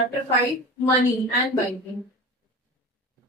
Chapter 5 money and banking.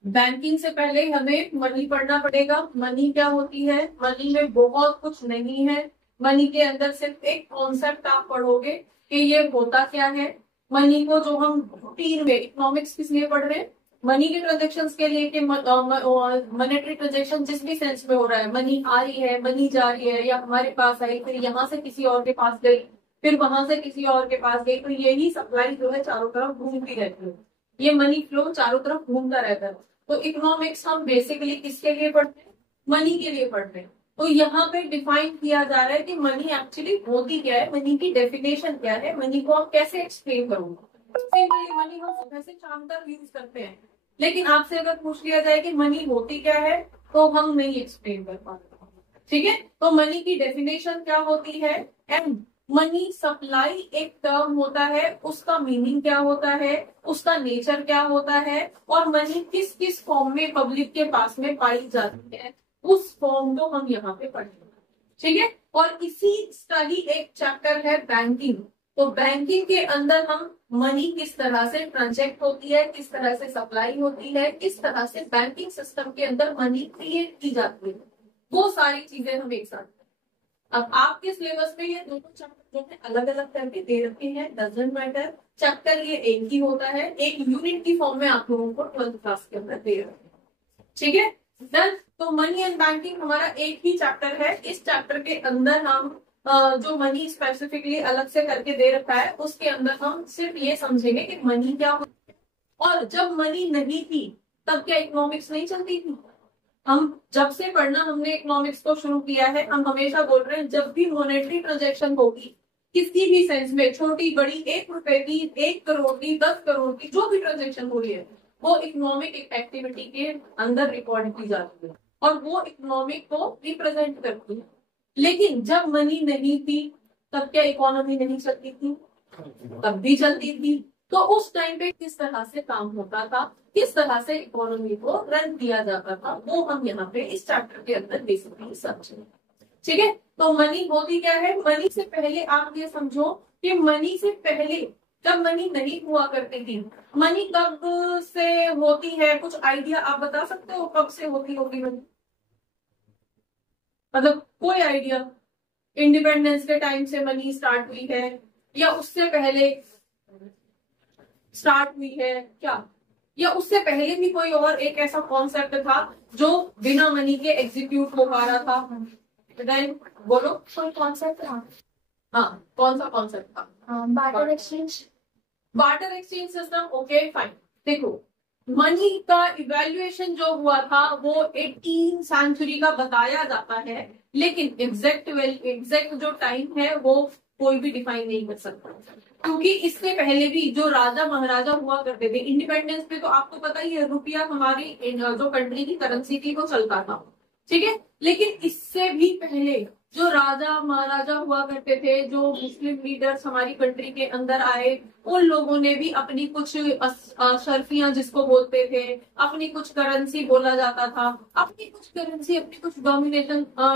Banking से पहले हमें मनी पढ़ना पड़ेगा। मनी क्या होती है? मनी में बहुत कुछ नहीं है। मनी के अंदर सिर्फ एक कॉन्सेप्ट आप पढ़ोगे कि ये होता क्या है। मनी को जो हम रूटीन में इकोनॉमिक्स किस लिए पढ़ रहे हैं? मनी के ट्रांजेक्शन के लिए कि मॉनेटरी ट्रांजेक्शन जिस भी सेंस में हो रहा है, मनी आ रही है, मनी जा रही है, या हमारे पास आई फिर यहाँ से किसी और के पास गई, फिर वहां से किसी और के पास गई, तो यही सप्लाई जो है चारों तरफ घूमती रहती है। ये मनी फ्लो चारों तरफ घूमता रहता है। तो इकोनॉमिक्स हम बेसिकली किसके लिए पढ़ते हैं? मनी के लिए पढ़ते हैं। तो यहाँ पे डिफाइन किया जा रहा है कि मनी एक्चुअली होती क्या है, मनी की डेफिनेशन क्या है, मनी को हम कैसे एक्सप्लेन करूंगा। सिंपली मनी हम सुबह से शाम तक यूज करते हैं, लेकिन आपसे अगर पूछ लिया जाए कि मनी होती क्या है, तो हम नहीं एक्सप्लेन कर पाते। ठीक है, तो मनी की डेफिनेशन क्या होती है? एम मनी सप्लाई एक टर्म होता है, उसका मीनिंग क्या होता है, उसका नेचर क्या होता है, और मनी किस किस फॉर्म में पब्लिक के पास में पाई जाती है, उस फॉर्म को हम यहाँ पे पढ़ेंगे। ठीक है, और इसी स्टडी एक चैप्टर है बैंकिंग। तो बैंकिंग के अंदर हम मनी किस तरह से ट्रांजेक्ट होती है, किस तरह से सप्लाई होती है, किस तरह से बैंकिंग सिस्टम के अंदर मनी क्रिएट की जाती है, वो सारी चीजें हम एक साथ। अब आपके सिलेबस में ये दोनों चैप्टर जो है अलग अलग करके दे रखे हैं, डजंट मैटर, चैप्टर ये एक ही होता है, एक यूनिट की फॉर्म में आप लोगों को 12th क्लास के अंदर दे रखे हैं। ठीक है डन। तो मनी एंड बैंकिंग हमारा एक ही चैप्टर है। इस चैप्टर के अंदर हम जो मनी स्पेसिफिकली अलग से करके दे रखा है, उसके अंदर हम सिर्फ ये समझेंगे कि मनी क्या होती है, और जब मनी नहीं थी तब क्या इकोनॉमिक्स नहीं चलती थी। हम जब से पढ़ना हमने इकोनॉमिक्स को शुरू किया है, हम हमेशा बोल रहे हैं जब भी मॉनेटरी ट्रांजैक्शन होगी किसी भी सेंस में, छोटी बड़ी, 1 रुपए की, 1 करोड़ की, 10 करोड़ की, जो भी ट्रांजैक्शन हो रही है, वो इकोनॉमिक एक्टिविटी के अंदर रिकॉर्ड की जाती है और वो इकोनॉमिक को रिप्रेजेंट करती है। लेकिन जब मनी नहीं थी तब क्या इकोनॉमी नहीं चलती थी? तब भी चलती थी। तो उस टाइम पे किस तरह से काम होता था, किस तरह से इकोनॉमी को रन किया जाता था, वो हम यहाँ पे इस चैप्टर के अंदर बेसिकली समझेंगे। ठीक है, तो मनी होती क्या है? मनी से पहले आप ये समझो कि मनी से पहले जब मनी नहीं हुआ करती थी, मनी कब से होती है? कुछ आइडिया आप बता सकते हो कब से होती होगी मनी? मतलब कोई आइडिया? इंडिपेंडेंस के टाइम से मनी स्टार्ट हुई है, या उससे पहले स्टार्ट हुई है क्या, या उससे पहले भी कोई और एक ऐसा कॉन्सेप्ट था जो बिना मनी के एग्जीक्यूट हो पा रहा था? बोलो कोई कॉन्सेप्ट था? हाँ, कौन सा कॉन्सेप्ट था? Barter exchange. Barter exchange system, okay fine. देखो, मनी का इवेल्युएशन जो हुआ था वो 18th सेंचुरी का बताया जाता है, लेकिन एग्जैक्ट जो टाइम है वो कोई भी डिफाइन नहीं कर सकता, क्योंकि इससे पहले भी जो राजा महाराजा हुआ करते थे, इंडिपेंडेंस पे तो आपको पता ही है रुपया हमारी जो कंट्री की करेंसी थी वो चलता था। ठीक है, लेकिन इससे भी पहले जो राजा महाराजा हुआ करते थे, जो मुस्लिम लीडर्स हमारी कंट्री के अंदर आए, उन लोगों ने भी अपनी कुछ शर्फियां जिसको बोलते थे, अपनी कुछ करेंसी बोला जाता था, अपनी कुछ करेंसी, अपनी कुछ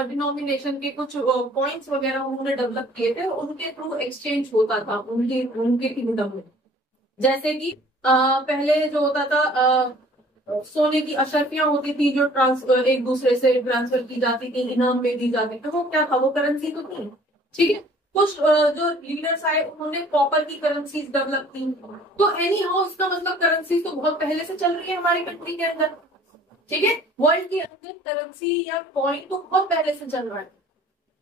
डिनोमिनेशन के कुछ पॉइंट्स वगैरह उन्होंने डेवलप किए थे, उनके थ्रू एक्सचेंज होता था उनके किंगडम में। जैसे कि पहले जो होता था, सोने की अशर्फियां होती थी जो एक दूसरे से ट्रांसफर की जाती थी, इनाम में दी जाती थी, वो क्या था? वो करेंसी तो थी। ठीक है, कुछ जो लीडर्स आए उन्होंने कॉपर की करेंसीज डेवलप की। तो एनी हाउ इसका मतलब करेंसी तो बहुत पहले से चल रही है हमारी कंट्री के अंदर। ठीक है, वर्ल्ड के अंदर करेंसी या कॉइन तो बहुत पहले से चल रहा है,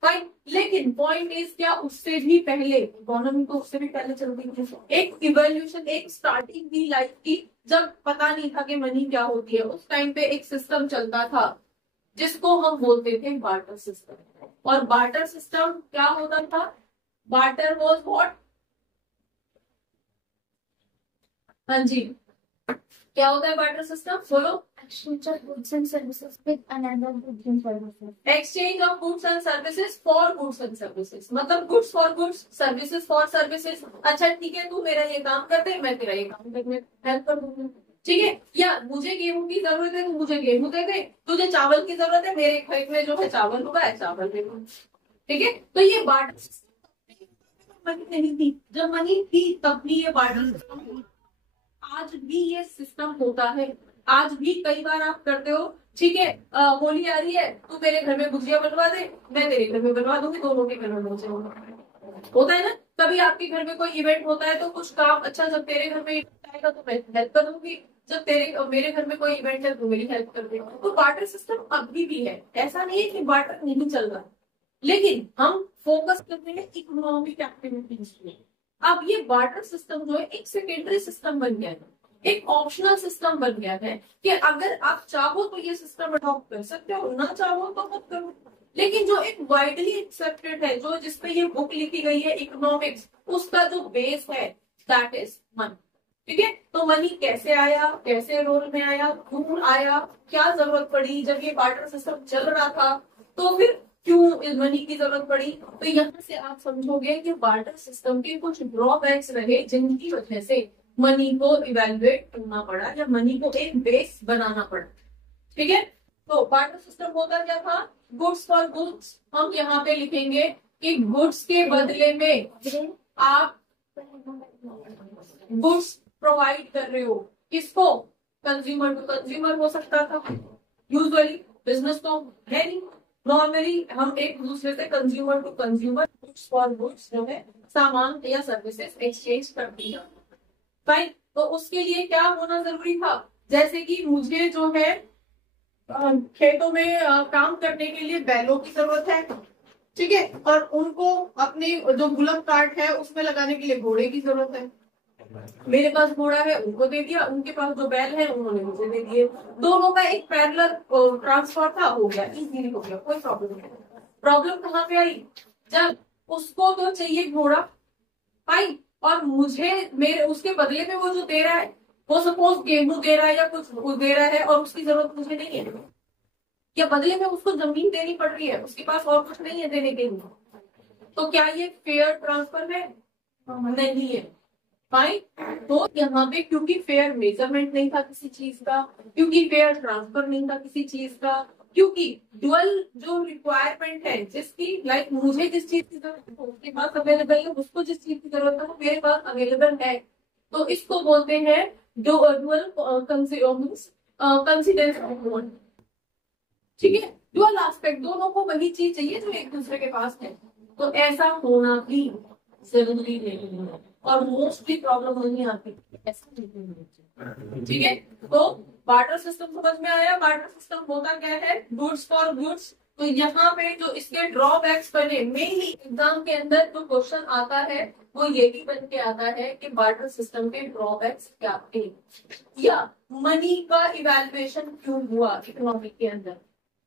फाइन। लेकिन पॉइंट इज क्या, उससे भी पहले इकोनॉमी तो उससे भी पहले चलती थी। एक इवोल्यूशन, एक स्टार्टिंग भी लाइफ की, जब पता नहीं था कि मनी क्या होती है, उस टाइम पे एक सिस्टम चलता था जिसको हम बोलते थे बार्टर सिस्टम। और बार्टर सिस्टम क्या होता था? Barter was what? हाँ जी, क्या होता है बार्टर सिस्टम? बोलो। Exchange of goods and services with another goods and services. Exchange of goods and services for goods and services, मतलब goods for goods, services for services. अच्छा ठीक है, तू मेरा ये काम कर दे, मैं तेरा ये काम करने हेल्प कर दूंगी। ठीक है, या मुझे गेहूं की जरूरत है, मुझे गेहूं दे दे, तुझे चावल की जरूरत है, मेरे खेत में जो है चावल हुआ है, चावल दे दो। ठीक है, तो ये बार्टर सिस्टम मनी नहीं थी, जब मनी थी तब भी ये बार्टर सिस्टम आज भी ये सिस्टम होता है, आज भी कई बार आप करते हो, ठीक है होली आ रही है, तू मेरे घर में गुजिया बनवा दे, मैं तेरे घर में बनवा दूंगी, दोनों के घर में गुजिया होता है ना। कभी आपके घर में कोई इवेंट होता है तो कुछ काम, अच्छा जब तेरे घर में इवेंट आएगा तो मैं हेल्प कर दूंगी, जब मेरे घर में कोई इवेंट है तो मेरी हेल्प कर देगा। तो बार्टर सिस्टम अभी भी है, ऐसा नहीं है कि बार्टर नहीं चल रहा, लेकिन हम फोकस करते हैं इकोनॉमिक एक्टिविटीज में। अब ये बार्टर सिस्टम जो है एक सेकेंडरी सिस्टम बन गया है, एक ऑप्शनल सिस्टम बन गया है कि अगर आप चाहो तो ये सिस्टम अडॉप्ट कर सकते हो, ना चाहो तो मत करो। लेकिन जो एक वाइडली एक्सेप्टेड है, जो जिसपे ये बुक लिखी गई है इकोनॉमिक्स, उसका जो बेस है दैट इज मनी। ठीक है, तो मनी कैसे आया, कैसे रोल में आया, क्यों आया, क्या जरूरत पड़ी, जब ये बार्टर सिस्टम चल रहा था तो फिर क्यों इस मनी की जरूरत पड़ी। तो यहाँ से आप समझोगे कि बार्टर सिस्टम के कुछ ड्रॉबैक्स रहे जिनकी वजह से मनी को इवेल्युएट करना पड़ा या मनी को एक बेस बनाना पड़ा। ठीक है, तो बार्टर सिस्टम होता क्या था, गुड्स फॉर गुड्स। हम यहाँ पे लिखेंगे कि गुड्स के बदले में आप गुड्स प्रोवाइड कर रहे हो, किसको, कंज्यूमर टू कंज्यूमर हो सकता था, यूजुअली बिजनेस तो है नहीं, नॉर्मली हम एक दूसरे से consumer to consumer goods for goods जो है सामान या सर्विसेज एक्सचेंज करती है। फाइन, तो उसके लिए क्या होना जरूरी था, जैसे कि मुझे जो है खेतों में काम करने के लिए बैलों की जरूरत है, ठीक है, और उनको अपने जो गुलम कार्ट है उसमें लगाने के लिए घोड़े की जरूरत है। मेरे पास घोड़ा है, उनको दे दिया, उनके पास जो बैल है उन्होंने मुझे दे दिए, दोनों का एक पैरेलल ट्रांसफर था, हो गया, इजीली हो गया, कोई प्रॉब्लम नहीं। प्रॉब्लम कहाँ पे आई, जब उसको तो चाहिए घोड़ा, भाई, और मुझे मेरे उसके बदले में वो जो दे रहा है, वो सपोज गेहूं दे रहा है या कुछ दे रहा है और उसकी जरूरत मुझे नहीं है, या बदले में उसको जमीन देनी पड़ रही है, उसके पास और कुछ नहीं है देने के लिए, तो क्या ये फेयर ट्रांसफर है, नहीं है। फाइन, तो यहाँ पे क्योंकि फेयर मेजरमेंट नहीं था किसी चीज का, क्योंकि फेयर ट्रांसफर नहीं था किसी चीज का, क्योंकि डुअल जो रिक्वायरमेंट है जिसकी, लाइक मुझे जिस चीज की जरूरत है उसके पास अवेलेबल है, उसको जिस चीज की जरूरत है वो मेरे पास अवेलेबल है, तो इसको बोलते हैं डुअल कंसिडेंस ऑफ वन। ठीक है, डुअल एस्पेक्ट, दोनों को वही चीज चाहिए जो एक दूसरे के पास है, तो ऐसा होना भी जरूरी नहीं है और मोस्टली प्रॉब्लम नहीं आती ऐसा नहीं। ठीक है, तो बार्टर सिस्टम समझ में आया, बार्टर सिस्टम होता क्या है, गुड्स फॉर गुड्स। तो यहाँ पे जो इसके ड्रॉबैक्स बने, मेनली एग्जाम के अंदर जो क्वेश्चन आता है वो ये भी बन के आता है कि बार्टर सिस्टम के ड्रॉबैक्स क्या थे, या मनी का इवेल्युएशन क्यों हुआ इकोनॉमिक के अंदर।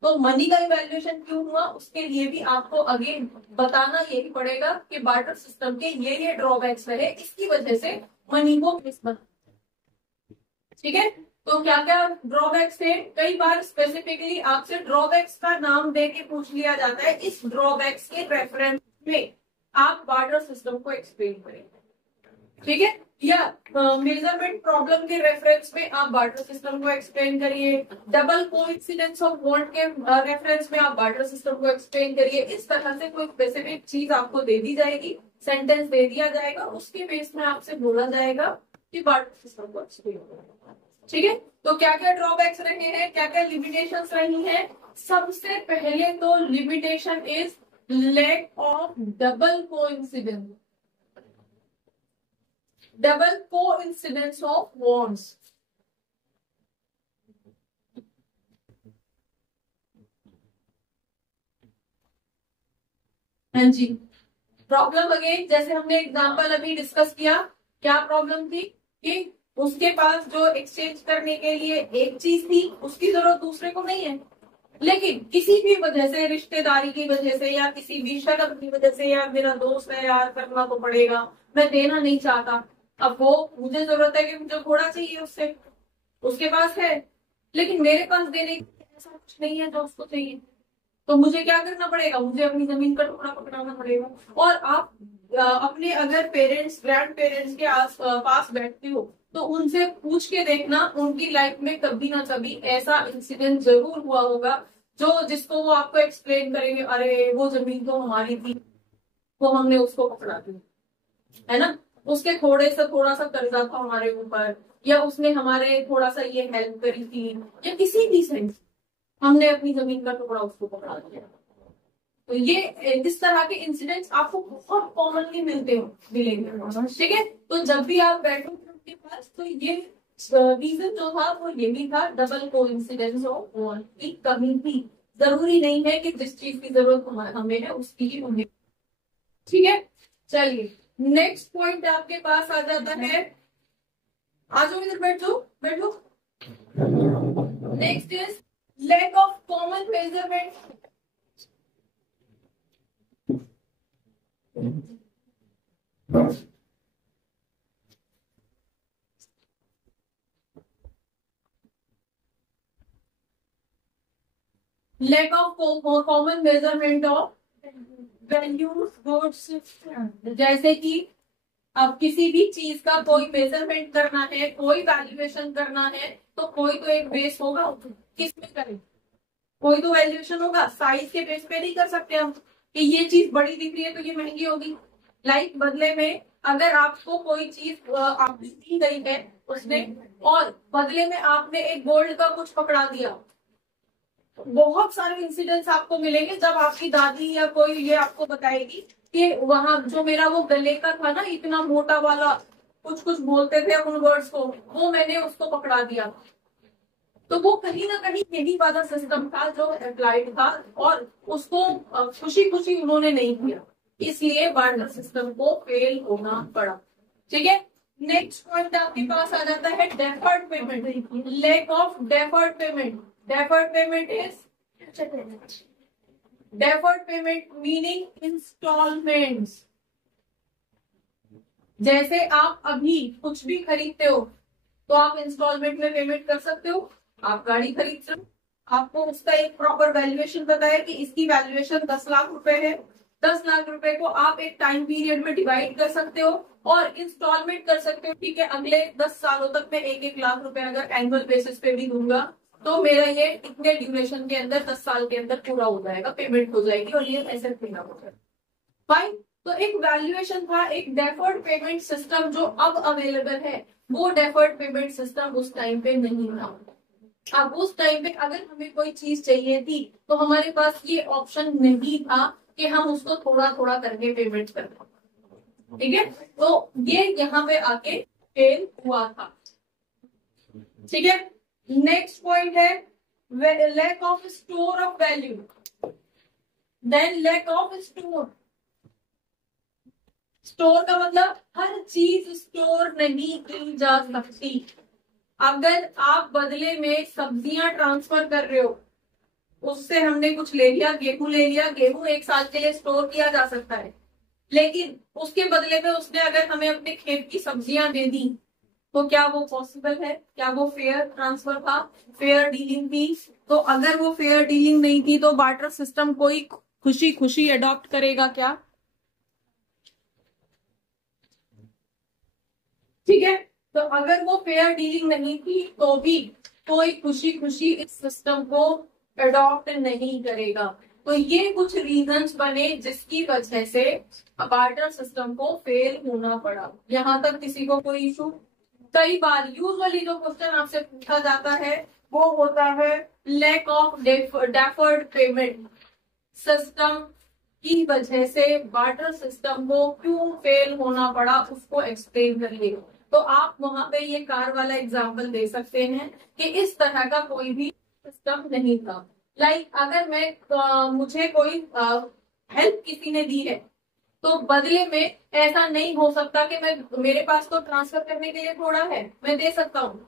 तो मनी का इवैल्यूएशन क्यों हुआ, उसके लिए भी आपको अगेन बताना यही पड़ेगा कि बार्टर सिस्टम के ये ड्रॉबैक्स रहे, इसकी वजह से मनी को मिस बना। ठीक है, तो क्या क्या ड्रॉबैक्स थे, कई बार स्पेसिफिकली आपसे ड्रॉबैक्स का नाम दे के पूछ लिया जाता है, इस ड्रॉबैक्स के रेफरेंस में आप बार्टर सिस्टम को एक्सप्लेन करेंगे। ठीक है, या मेजरमेंट प्रॉब्लम के रेफरेंस में आप बार्टर सिस्टम को एक्सप्लेन करिए, डबल कोइंसिडेंस ऑफ वांट के रेफरेंस में आप बार्टर सिस्टम को एक्सप्लेन करिए। इस तरह से कोई स्पेसिफिक चीज आपको दे दी जाएगी, सेंटेंस दे दिया जाएगा, उसके बेस में आपसे बोला जाएगा कि बार्टर सिस्टम को एक्सप्लेन करें। ठीक है, तो क्या क्या ड्रॉबैक्स रहे हैं, क्या क्या लिमिटेशंस रही हैं। सबसे पहले तो limitation is lack of double coincidence, double coincidence of wants। हाँ जी, प्रॉब्लम अगेन जैसे हमने एग्जांपल अभी डिस्कस किया, क्या प्रॉब्लम थी कि उसके पास जो एक्सचेंज करने के लिए एक चीज थी उसकी जरूरत दूसरे को नहीं है, लेकिन किसी भी वजह से, रिश्तेदारी की वजह से या किसी भी शर्म की वजह से, यार मेरा दोस्त है यार करना तो पड़ेगा, मैं देना नहीं चाहता, अब वो मुझे जरूरत है कि मुझे घोड़ा चाहिए उससे, उसके पास है, लेकिन मेरे पास देने ऐसा कुछ नहीं है जो उसको चाहिए, तो मुझे क्या करना पड़ेगा, मुझे अपनी जमीन का टुकड़ा पकड़ाना पड़ेगा। और आप अपने अगर पेरेंट्स, ग्रैंड पेरेंट्स के पास बैठते हो तो उनसे पूछ के देखना, उनकी लाइफ में कभी ना कभी ऐसा इंसिडेंट जरूर हुआ होगा जो जिसको वो आपको एक्सप्लेन करेंगे, अरे वो जमीन तो हमारी थी, वो हमने उसको पकड़ा दी, है ना। उसके थोड़ा सा कर्जा था हमारे ऊपर, या उसने हमारे थोड़ा सा ये हेल्प करी थी, या किसी भी सेंस हमने अपनी जमीन का टुकड़ा उसको पकड़ा दिया। तो ये इस तरह के इंसिडेंट्स आपको बहुत कॉमनली मिलेंगे, ठीक है। तो जब भी आप बैठो उनके पास, तो ये रीजन जो था वो यही था, डबल कोइंसिडेंस ऑफ वन की कमी थी। जरूरी नहीं है कि जिस चीज की जरूरत हमें है उसकी ही उम्मीद, ठीक है। चलिए नेक्स्ट पॉइंट आपके पास आ जाता है, आ जाओ इधर बैठो बैठो। Next is lack of common measurement. Lack of common measurement of values goods. जैसे कि अब किसी भी चीज का कोई मेजरमेंट करना है, कोई वैल्यूएशन करना है, तो कोई तो एक बेस होगा, किसमें करें, कोई तो वैल्यूएशन होगा। साइज के बेस पे नहीं कर सकते हम कि ये चीज बड़ी दिख रही है तो ये महंगी होगी। लाइक बदले में अगर आपको कोई चीज आपको दी गई है उसने, और बदले में आपने एक गोल्ड का कुछ पकड़ा दिया, बहुत सारे इंसिडेंट्स आपको मिलेंगे जब आपकी दादी या कोई ये आपको बताएगी कि वहां जो मेरा वो गले का था ना इतना मोटा वाला, कुछ कुछ बोलते थे उन वर्ड्स को, वो मैंने उसको पकड़ा दिया। तो वो कहीं ना कहीं यही वाला सिस्टम था जो अप्लाइड था, और उसको खुशी खुशी उन्होंने नहीं किया, इसलिए बार्टर सिस्टम को फेल होना पड़ा, ठीक है। नेक्स्ट पॉइंट आपके पास आ जाता है deferred payment, lack of deferred payment. Deferred payment is deferred payment meaning instalments. जैसे आप अभी कुछ भी खरीदते हो तो आप इंस्टॉलमेंट में पेमेंट कर सकते हो। आप गाड़ी खरीद रहे हो, आपको उसका एक प्रॉपर वैल्यूएशन पता है कि इसकी वैल्यूएशन 10 लाख रुपए है, 10 लाख रुपए को आप एक टाइम पीरियड में डिवाइड कर सकते हो और इंस्टॉलमेंट कर सकते हो, ठीक है। अगले 10 सालों तक मैं 1-1 लाख रुपए अगर एनुअल बेसिस पे भी दूंगा तो मेरा ये इतने ड्यूरेशन के अंदर 10 साल के अंदर पूरा हो जाएगा, पेमेंट हो जाएगी और ये ऐसे पूरा हो जाएगा, फाइन। तो एक वैल्यूएशन था, एक डेफर्ड पेमेंट सिस्टम जो अब अवेलेबल है, वो डेफर्ड पेमेंट सिस्टम उस टाइम पे नहीं था। अब उस टाइम पे अगर हमें कोई चीज चाहिए थी तो हमारे पास ये ऑप्शन नहीं था कि हम उसको थोड़ा थोड़ा करके पेमेंट करें, ठीक है। तो ये यहाँ पे आके फेल हुआ था, ठीक है। नेक्स्ट पॉइंट है lack of store of value, then lack of store. Store का मतलब हर चीज स्टोर नहीं की जा सकती। अगर आप बदले में सब्जियां ट्रांसफर कर रहे हो, उससे हमने कुछ ले लिया, गेहूं ले लिया, गेहूं 1 साल के लिए स्टोर किया जा सकता है, लेकिन उसके बदले में उसने अगर हमें अपने खेत की सब्जियां दे दी, तो क्या वो पॉसिबल है? क्या वो फेयर ट्रांसफर था, फेयर डीलिंग थी? तो अगर वो फेयर डीलिंग नहीं थी तो बार्टर सिस्टम कोई खुशी खुशी अडॉप्ट करेगा क्या? ठीक है। तो अगर वो फेयर डीलिंग नहीं थी तो भी कोई खुशी खुशी इस सिस्टम को अडॉप्ट नहीं करेगा। तो ये कुछ रीजंस बने जिसकी वजह से बार्टर सिस्टम को फेल होना पड़ा। यहां तक किसी को कोई इशू? कई बार यूजुअली जो क्वेश्चन आपसे पूछा जाता है वो होता है lack of deferred payment system की वजह से बार्टर सिस्टम को क्यों फेल होना पड़ा, उसको एक्सप्लेन करिए। तो आप वहां पे ये कार वाला एग्जाम्पल दे सकते हैं कि इस तरह का कोई भी सिस्टम नहीं था। लाइक अगर मैं मुझे कोई हेल्प किसी ने दी है तो बदले में ऐसा नहीं हो सकता कि मेरे पास तो ट्रांसफर करने के लिए थोड़ा है, मैं दे सकता हूँ।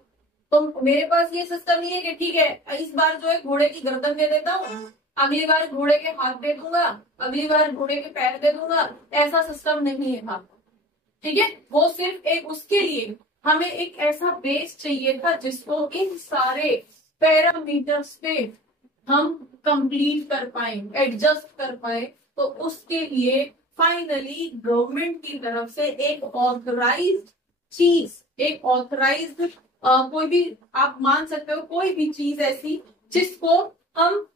तो मेरे पास ये सिस्टम नहीं है कि ठीक है इस बार जो है घोड़े की गर्दन दे देता हूँ, अगली बार घोड़े के हाथ दे दूंगा, अगली बार घोड़े के पैर दे दूंगा। ऐसा सिस्टम नहीं है, हाँ, ठीक है। वो सिर्फ एक उसके लिए हमें एक ऐसा बेस चाहिए था जिसको इन सारे पैरामीटर्स पे हम कंप्लीट कर पाए, एडजस्ट कर पाए। तो उसके लिए फाइनली गवर्नमेंट की तरफ से एक ऑथराइज्ड चीज, एक ऑथराइज्ड कोई भी आप मान सकते हो, कोई भी चीज ऐसी जिसको हम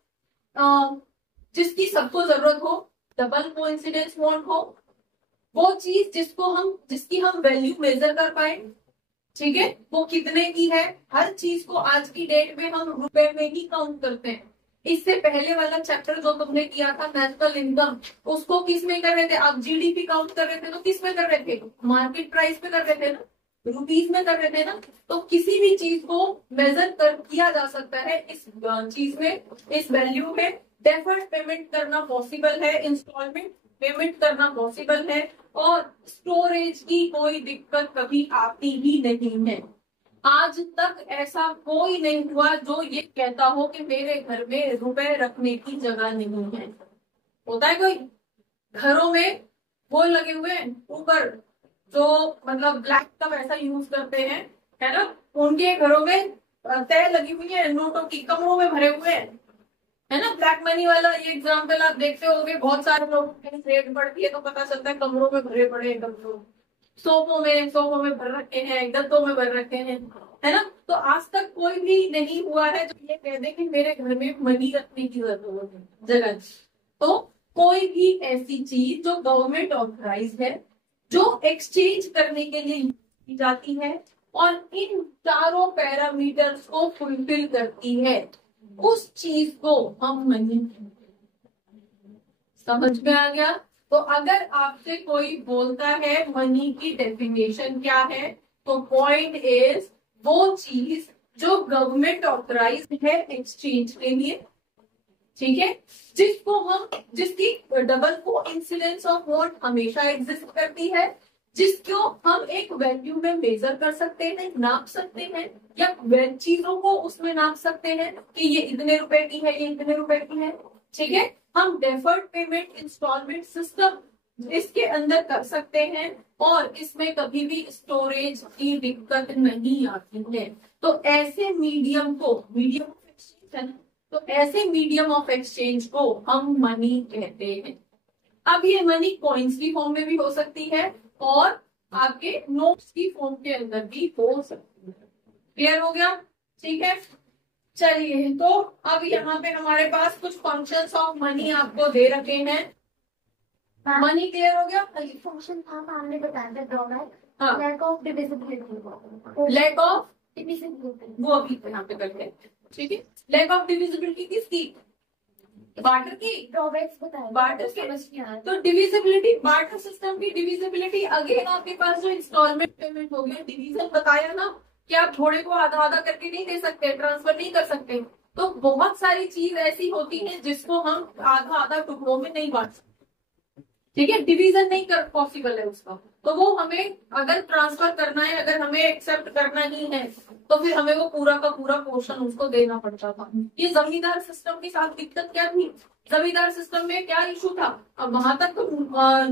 जिसकी सबको जरूरत हो, डबल कोइंसिडेंस बॉन्ड हो, वो चीज जिसकी हम वैल्यू मेजर कर पाए, ठीक है, वो कितने की है। हर चीज को आज की डेट में हम रुपए में ही काउंट करते हैं। इससे पहले वाला चैप्टर जो तुमने किया था नेशनल इनकम, उसको किस में कर रहे थे आप, जीडीपी काउंट कर रहे थे, तो किस में कर रहे थे, मार्केट प्राइस में कर रहे थे ना, रुपीज में कर रहे थे ना। तो किसी भी चीज को मेजर किया जा सकता है इस चीज में, इस वैल्यू में। डेफर्ड पेमेंट करना पॉसिबल है, इंस्टॉलमेंट पेमेंट करना पॉसिबल है, और स्टोरेज की कोई दिक्कत कभी आती ही नहीं है। आज तक ऐसा कोई नहीं हुआ जो ये कहता हो कि मेरे घर में रुपए रखने की जगह नहीं है। होता है कोई घरों में वो लगे हुए हैं ऊपर, जो मतलब ब्लैक का पैसा यूज करते हैं, है ना, उनके घरों में तय लगी हुई है नोटों की, कमरों में भरे हुए हैं, है ना। ब्लैक मनी वाला ये एग्जाम्पल आप देखते होंगे, बहुत सारे लोगों की रेट बढ़ती है तो पता चलता है कमरों में भरे पड़े हैं, कमरों सोफों में भर रखे हैं, गद्दों में भर रखे हैं, है ना। तो आज तक कोई भी नहीं हुआ है जो ये कह दे कि मेरे घर में मनी रखने की जरूरत है, जगह। तो कोई भी ऐसी चीज जो गवर्नमेंट ऑथराइज है, जो एक्सचेंज करने के लिए की जाती है और इन चारों पैरामीटर्स को फुलफिल करती है, उस चीज को हम मनी, समझ में आ गया। तो अगर आपसे कोई बोलता है मनी की डेफिनेशन क्या है, तो पॉइंट इज वो चीज जो गवर्नमेंट ऑथराइज्ड है एक्सचेंज के लिए, ठीक है, जिसकी डबल को इंसिडेंस ऑफ वॉट हमेशा एग्जिस्ट करती है, जिसको हम एक वैल्यू में मेजर कर सकते हैं, नाप सकते हैं, या चीजों को उसमें नाप सकते हैं कि ये इतने रुपए की है, ये इतने रुपए की है, ठीक है। हम डेफर्ड पेमेंट इंस्टॉलमेंट सिस्टम इसके अंदर कर सकते हैं, और इसमें कभी भी स्टोरेज की दिक्कत नहीं आती है। तो ऐसे मीडियम ऑफ एक्सचेंज है ना, तो ऐसे मीडियम ऑफ एक्सचेंज को हम मनी कहते हैं। अब ये मनी कॉइन्स की फॉर्म में भी हो सकती है और आपके नोट्स की फॉर्म के अंदर भी हो सकती है। क्लियर हो गया, ठीक है। चलिए, तो अब यहाँ पे हमारे पास कुछ फंक्शंस ऑफ मनी आपको दे रखे हैं। मनी क्लियर हो गया। फंक्शन था हमने बताया था, ड्रॉबैक, हाँ, lack of divisibility, lack of divisibility, वो अभी यहाँ पे करते हैं, ठीक है। लैक ऑफ डिविजिबिलिटी किसकी, बार्टर की, ड्रॉबैक्स बताया, बार्टर के। समझ नहीं आया। तो डिविजिबिलिटी, बार्टर सिस्टम की डिविजिबिलिटी, अगेन आपके पास जो इंस्टॉलमेंट पेमेंट हो गया, डिवीजन बताया ना कि आप थोड़े को आधा आधा करके नहीं दे सकते, ट्रांसफर नहीं कर सकते। तो बहुत सारी चीज ऐसी होती है जिसको हम आधा आधा टुकड़ों में नहीं बांट सकते, ठीक है, डिवीजन नहीं कर पॉसिबल है उसका। तो वो हमें अगर ट्रांसफर करना है, अगर हमें एक्सेप्ट करना ही है, तो फिर हमें वो पूरा का पूरा पोर्शन उसको देना पड़ता था। ये जमींदार सिस्टम के साथ दिक्कत क्या थी, जमींदार सिस्टम में क्या इशू था, अब वहां तक तो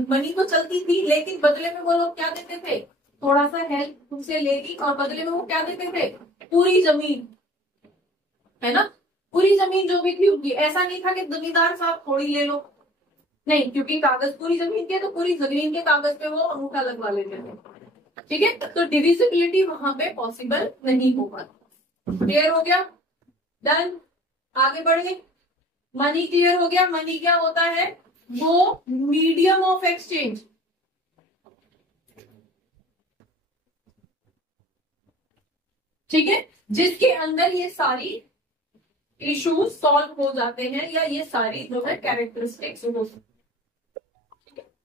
मनी तो चलती थी, लेकिन बदले में वो लोग क्या देते थे, थोड़ा सा हेल्प तुमसे ले ली, और बदले में वो क्या देते थे, पूरी जमीन, है ना, पूरी जमीन जो भी थी उनकी। ऐसा नहीं था कि जमींदार साहब थोड़ी ले लो, नहीं, क्योंकि कागज पूरी जमीन के, तो पूरी जमीन के कागज पे वो अंगूठा लगवा लेते थे, ठीक है। तो डिविजिबिलिटी वहां पे पॉसिबल नहीं होगा। क्लियर हो गया, डन, आगे बढ़े। मनी क्लियर हो गया। मनी क्या होता है, वो मीडियम ऑफ एक्सचेंज, ठीक है, जिसके अंदर ये सारी इश्यूज सॉल्व हो जाते हैं, या ये सारी जो है कैरेक्टरिस्टिक्स हो सकती है,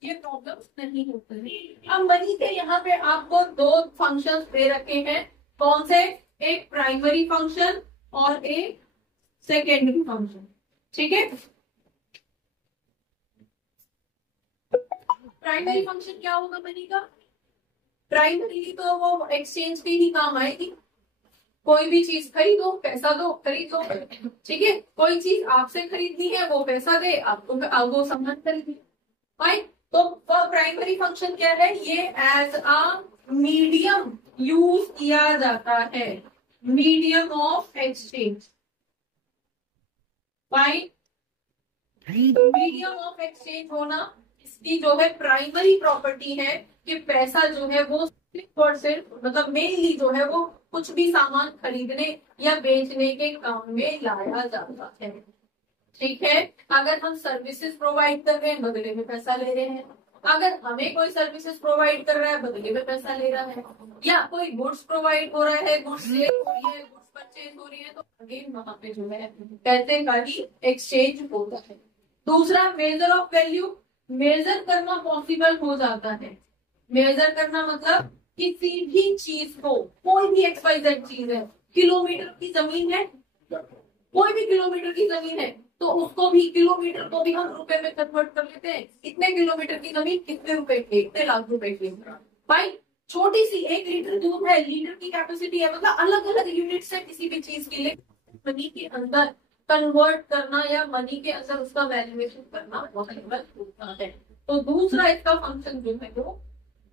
ये प्रॉब्लम्स नहीं होते हैं। अब मनी के यहाँ पे आपको दो फंक्शंस दे रखे हैं, कौन से, एक प्राइमरी फंक्शन और एक सेकेंडरी फंक्शन, ठीक है। प्राइमरी फंक्शन क्या होगा मनी का, प्राइमरी तो वो एक्सचेंज के ही काम आएगी। कोई भी चीज खरीदो, पैसा दो, खरीदो, ठीक है। कोई चीज आपसे खरीदनी है, वो पैसा दे, आपको वो सामान खरीदनी, फाइन। तो प्राइमरी फंक्शन क्या है, ये एज अ मीडियम यूज किया जाता है, medium of exchange, fine. Medium of exchange होना इसकी जो है प्राइमरी प्रॉपर्टी है कि पैसा जो है वो सिर्फ और सिर्फ, मतलब मेनली जो है वो कुछ भी सामान खरीदने या बेचने के काम में लाया जाता है, ठीक है। अगर हम सर्विसेज प्रोवाइड कर रहे हैं, बदले में पैसा ले रहे हैं, अगर हमें कोई सर्विसेज प्रोवाइड कर रहा है बदले में पैसा ले रहा है, या कोई गुड्स प्रोवाइड हो रहा है, गुड्स सेल हो रही है, गुड्स परचेज हो रही है, तो अगेन वहां पे जो है पैसे का ही एक्सचेंज होता है। दूसरा मेजर ऑफ वैल्यू, मेजर करना पॉसिबल हो जाता है। मेजर करना मतलब किसी भी चीज को, कोई भी XYZ चीज है, किलोमीटर की जमीन है, कोई भी किलोमीटर की जमीन है, तो उसको भी, किलोमीटर को भी हम रुपए में कन्वर्ट कर लेते हैं। कितने किलोमीटर की जमीन, कितने रुपए की, कितने लाख रुपए की। भाई छोटी सी 1 लीटर दूध है, लीटर की कैपेसिटी है, मतलब अलग अलग यूनिट्स है किसी भी चीज के लिए। मनी के अंदर कन्वर्ट करना या मनी के अंदर उसका वैल्यूएशन करना पॉसिबल होता है। तो दूसरा इसका फंक्शन जो है वो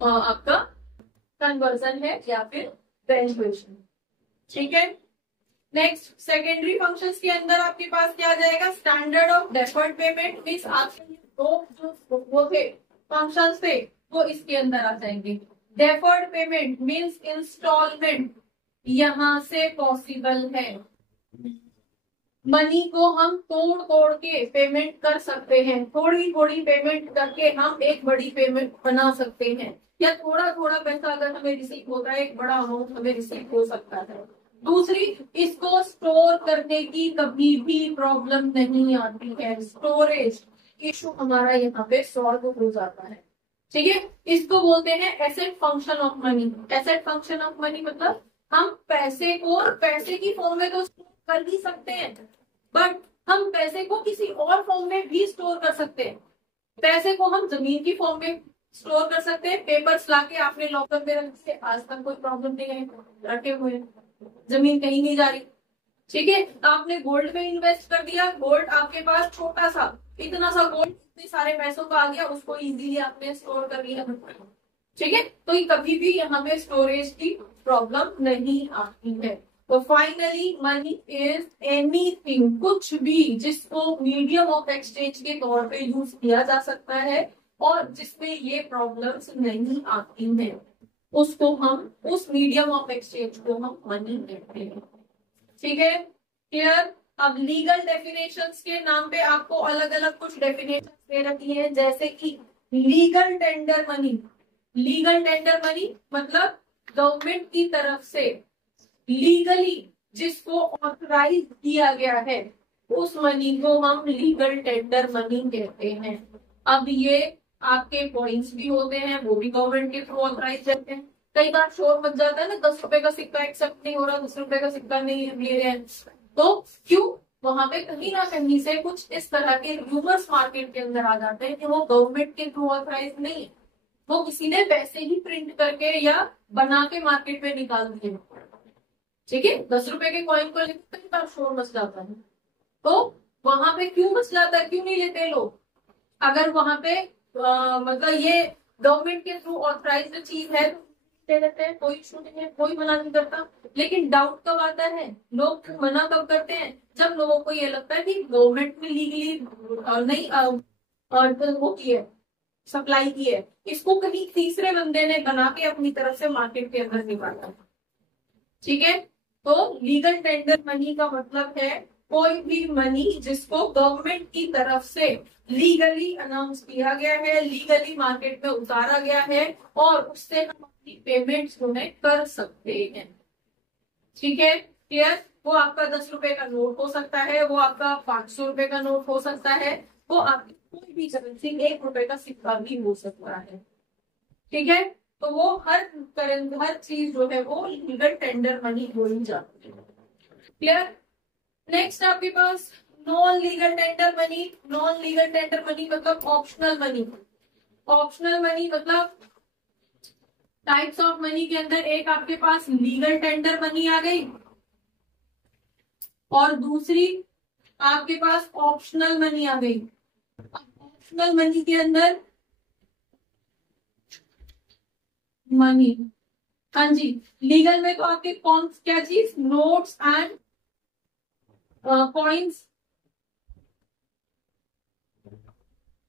आपका कन्वर्जन है या फिर वैल्यूएशन। ठीक है। नेक्स्ट सेकेंडरी फंक्शंस के अंदर आपके पास क्या आ जाएगा, standard of deferred payment. Means आपके दो जो वो थे फंक्शंस थे वो इसके अंदर आ जाएंगे। डेफर्ड पेमेंट मीन्स इंस्टॉलमेंट यहां से पॉसिबल है। मनी को हम तोड़ तोड़ के पेमेंट कर सकते हैं, थोड़ी थोड़ी पेमेंट करके हम एक बड़ी पेमेंट बना सकते हैं, या थोड़ा थोड़ा पैसा अगर हमें रिसीव होता है, एक बड़ा अमाउंट हमें रिसीव हो सकता है। दूसरी, इसको स्टोर करने की कभी भी प्रॉब्लम नहीं आती है, स्टोरेज इशू हमारा यहाँ पे सॉल्व हो जाता है। ठीक है। इसको बोलते हैं asset function of money. Asset function of money मतलब हम पैसे को पैसे की फॉर्म में तो स्टोर कर ही सकते हैं, बट हम पैसे को किसी और फॉर्म में भी स्टोर कर सकते हैं। पैसे को हम जमीन की फॉर्म में स्टोर कर सकते हैं, पेपर्स लाके आपने लॉकर में रख दिए, आज तक कोई प्रॉब्लम नहीं है, रखे हुए हैं, जमीन कहीं नहीं जा रही। ठीक है। आपने गोल्ड में इन्वेस्ट कर दिया, गोल्ड आपके पास छोटा सा, इतना सा गोल्ड इतने सारे पैसों का आ गया, उसको इजीली आपने स्टोर कर लिया। ठीक है। तो ये कभी भी यहाँ पे स्टोरेज की प्रॉब्लम नहीं आती है। तो फाइनली मनी इज एनीथिंग, कुछ भी जिसको मीडियम ऑफ एक्सचेंज के तौर पे यूज किया जा सकता है और जिसमें ये प्रॉब्लम्स नहीं आती हैं, उसको हम, उस मीडियम ऑफ एक्सचेंज को हम मनी कहते हैं। ठीक है। क्लियर। अब लीगल डेफिनेशंस के नाम पे आपको अलग अलग कुछ डेफिनेशन दे रखी है, जैसे कि legal tender money. Legal tender money मतलब गवर्नमेंट की तरफ से लीगली जिसको ऑथराइज किया गया है, उस मनी को हम लीगल टेंडर मनी कहते हैं। अब ये आपके पॉइंट्स भी होते हैं, वो भी गवर्नमेंट के थ्रू ऑथराइज रहते हैं। कई बार शोर मच जाता है ना, 10 रुपए का सिक्का एक्सेप्ट नहीं हो रहा, 10 रुपए का सिक्का नहीं ले रहे हैं, तो क्यों, वहां पे कहीं ना कहीं से कुछ इस तरह के रूमर्स मार्केट के अंदर आ जाते हैं कि वो गवर्नमेंट के थ्रू ऑथराइज नहीं है, वो किसी ने पैसे ही प्रिंट करके या बना के मार्केट में निकाल दिए। ठीक है। 10 रुपए के कॉइन को लेकर कई बार शोर मच जाता है, तो वहां पे क्यों मच जाता है, क्यों नहीं लेते लोग? अगर वहां पे मतलब ये गवर्नमेंट के थ्रू ऑथराइज्ड चीज है दे देते हैं, कोई इशू नहीं है, कोई मना नहीं करता। लेकिन डाउट कब आता है, लोग मना कब करते हैं, जब लोगों को ये लगता है कि गवर्नमेंट में लीगली नहीं और वो की है, सप्लाई की है, इसको कहीं तीसरे बंदे ने बना के अपनी तरफ से मार्केट के अंदर निकाला। ठीक है। तो लीगल टेंडर मनी का मतलब है कोई भी मनी जिसको गवर्नमेंट की तरफ से लीगली अनाउंस किया गया है, लीगली मार्केट में उतारा गया है, और उससे हम अपनी पेमेंट्स उन्हें कर सकते हैं। ठीक है। क्लियर। वो आपका 10 रुपए का नोट हो सकता है, वो आपका 500 रुपए का नोट हो सकता है, वो आपकी कोई भी करेंसी 1 रुपए का सिक्का भी हो सकता है। ठीक है। तो वो हर चीज जो है वो लीगल टेंडर मनी हो ही जाती है। क्लियर। नेक्स्ट आपके पास non legal tender money. Non legal tender money मतलब ऑप्शनल मनी। ऑप्शनल मनी मतलब टाइप्स ऑफ मनी के अंदर एक आपके पास लीगल टेंडर मनी आ गई, और दूसरी आपके पास ऑप्शनल मनी आ गई। ऑप्शनल मनी के अंदर मनी, हाँ जी, लीगल में तो आपके कौन क्या चीज, नोट्स एंड कॉइन्स।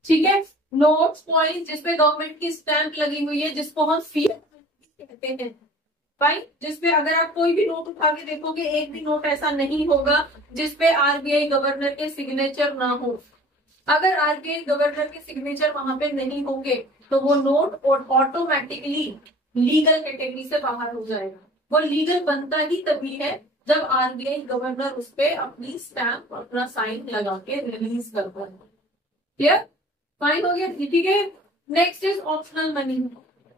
ठीक है। नोट्स, कॉइन्स जिसपे गवर्नमेंट की स्टैंप लगी हुई है, जिसको हम फिएट कहते हैं। भाई जिसपे अगर आप कोई भी नोट उठा के देखोगे, एक भी नोट ऐसा नहीं होगा जिसपे आरबीआई गवर्नर के सिग्नेचर ना हो। अगर आरबीआई गवर्नर के सिग्नेचर वहां पे नहीं होंगे तो वो नोट और ऑटोमेटिकली लीगल कैटेगरी से बाहर हो जाएगा। वो लीगल बनता ही तभी है जब आरबीआई गवर्नर उस पर अपनी स्टैम्प, अपना साइन लगा के रिलीज करता है। क्लियर? फाइन हो गया, ठीक है। Next is optional money.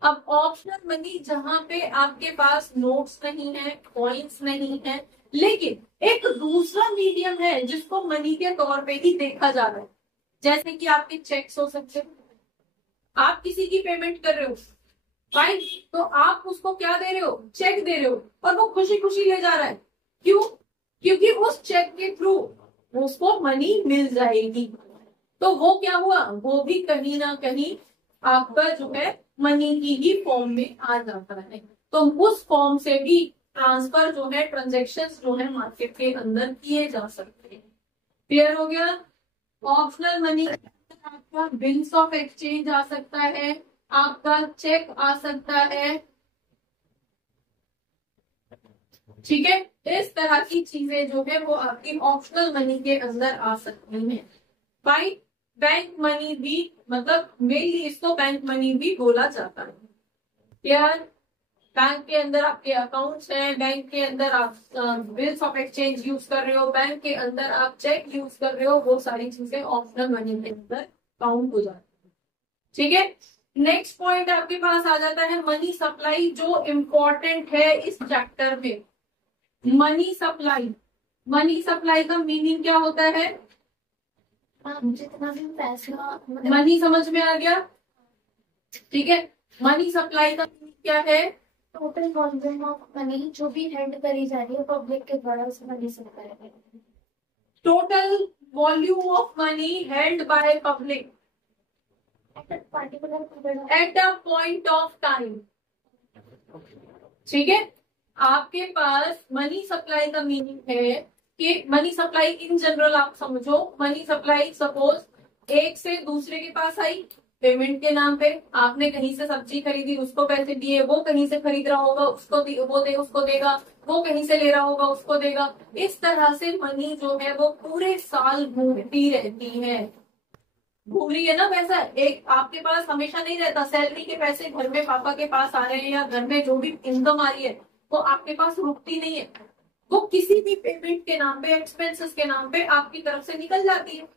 अब ऑप्शनल मनी जहां पे आपके पास नोट्स नहीं है, कॉइन्स नहीं है, लेकिन एक दूसरा मीडियम है जिसको मनी के तौर पे ही देखा जा रहा है। जैसे कि आपके चेक्स हो सकते हैं, आप किसी की पेमेंट कर रहे हो, फाइन, तो आप उसको क्या दे रहे हो? चेक दे रहे हो, और वो खुशी खुशी ले जा रहा है। क्यों? क्योंकि उस चेक के थ्रू उसको मनी मिल जाएगी। तो वो क्या हुआ? वो भी कहीं ना कहीं आपका जो है मनी की ही फॉर्म में आ जाता है। तो उस फॉर्म से भी ट्रांसफर जो है, ट्रांजेक्शन जो है मार्केट के अंदर किए जा सकते हैं। क्लियर हो गया? ऑप्शनल मनी आपका बिल्स ऑफ एक्सचेंज आ सकता है, आपका चेक आ सकता है, ठीक है। इस तरह की चीजें जो है वो आपकी ऑप्शनल मनी के अंदर आ सकती हैं। फाइन। बैंक मनी भी, मतलब मेनली इसको बैंक मनी भी बोला जाता है। यार, बैंक के अंदर आपके अकाउंट्स हैं, बैंक के अंदर आप बिल्स ऑफ एक्सचेंज यूज कर रहे हो, बैंक के अंदर आप चेक यूज कर रहे हो, वो सारी चीजें ऑप्शनल मनी के अंदर काउंट हो जाती है। ठीक है। नेक्स्ट पॉइंट आपके पास आ जाता है मनी सप्लाई, जो इम्पोर्टेंट है इस चैप्टर में। मनी सप्लाई, मनी सप्लाई का मीनिंग क्या होता है? जितना भी पैसा मनी समझ में आ गया? ठीक है। मनी सप्लाई का मीनिंग क्या है? टोटल वॉल्यूम ऑफ मनी जो भी हेल्ड करी जा रही है पब्लिक के द्वारा, उसमें मनी सप्लाई है। Total volume of money held by public at a point of time. ठीक है। आपके पास मनी सप्लाई का मीनिंग है कि मनी सप्लाई इन जनरल आप समझो, मनी सप्लाई सपोज एक से दूसरे के पास आई पेमेंट के नाम पे, आपने कहीं से सब्जी खरीदी, उसको पैसे दिए, वो कहीं से खरीद रहा होगा, उसको वो दे उसको देगा, वो कहीं से ले रहा होगा, उसको देगा। इस तरह से मनी जो है वो पूरे साल घूमती रहती है। घूम रही है ना पैसा, एक आपके पास हमेशा नहीं रहता। सैलरी के पैसे घर में पापा के पास आ रहे हैं या घर में जो भी इनकम आ रही है वो आपके पास रुकती नहीं है, वो किसी भी पेमेंट के नाम पे, एक्सपेंसेस के नाम पे आपकी तरफ से निकल जाती है।